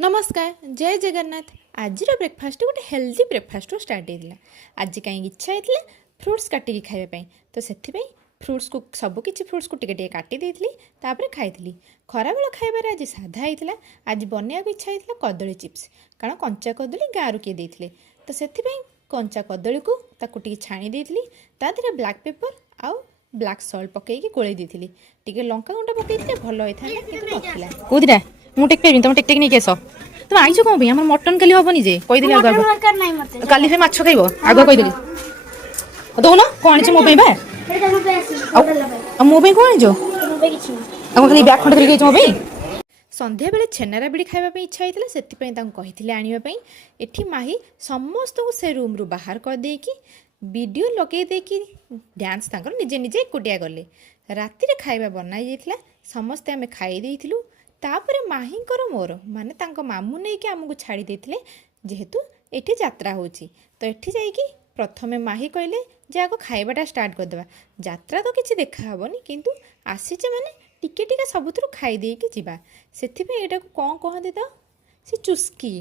नमस्कार जय जगन्नाथ। आज ब्रेकफास्ट गोटे हेल्दी ब्रेकफास्ट स्टार्ट होता आज कहीं इच्छा होता फ्रुट्स काटिकी खावाई तो से फ्रुट्स को सबकि फ्रुट्स को टिके काटी खाई खरा बेल खाइबार आज साधा होता आज बनया इच्छा होता कदली चिप्स कारण कंचा कदली गाँव किए देते तो से कंचा कदली को छाणी देती तादेह ब्लैक पेपर आउ ब्लैक सल्ट पकईकी गोल देती टे लंका गुंड पकई भल होता कौदिरा मुझे टेक तुम टेक नहीं आस तुम आईस कौन आम मटन काली हेनी जे कहीदेली आग काली माछ खाइब आग कहीदेली दौन कौन मो बा मो कौन खाली बैग खंडे मो संध्या बेले छेनारा बिड़ी खाइबा इच्छा होता से कही आने एठी माही समस्त को से रूम रू बाहर कर देकी वीडियो लगे देकी डांस तांकर निजे निजे एकुटिया गले राति खाइबा बनाई जाइथिला समस्ते आमे खाई देइथिलु तापरे माहींकर मोर माने तांको मामू नहीं कि आमको छाड़ी देथिले जेहेतु एठी यात्रा होची तो एठी जाइकी प्रथमे माही कहले जे आगो खाइबाटा स्टार्ट कर देबा यात्रा तो किछि देखा हबनी किंतु आसीचे माने टिके टिके सबुथुरु खाई देकी जिबा सेथिबे एटा को कोन कहंदे तो से चुस्की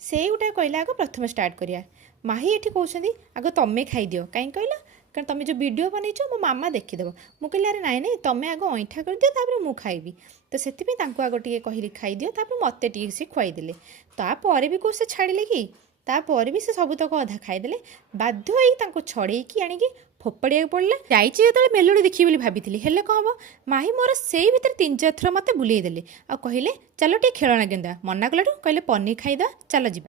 से उटा कहला आगो प्रथमे स्टार्ट करिया माही एठी कहउछंदी आगो तमे खाई दियो काई कहला कारण तुम जो वीडियो बनईच मो मामा देखीदेव मुझे अरे नाई नाई तुम्हें आग अईठा कर दियो तापर मु खाइबी तो से आग टे कहली खाई दियो तापर मत टे सी खुआईदे तापर भी कौ से छाड़े कि तापर भी से सबुतक अधा खाईदे बाध्य हो छड़े आणिकी फोपाड़ा पड़ा जाइए मेलोडी देखी बोली भाभी हेले कौन हम माही मोर से भर 3-4 थर मत बुलेदेले आ कहले चलो टे खेलना गेंदा मना कलाठू कहले पनीर खाईदा चलो जी।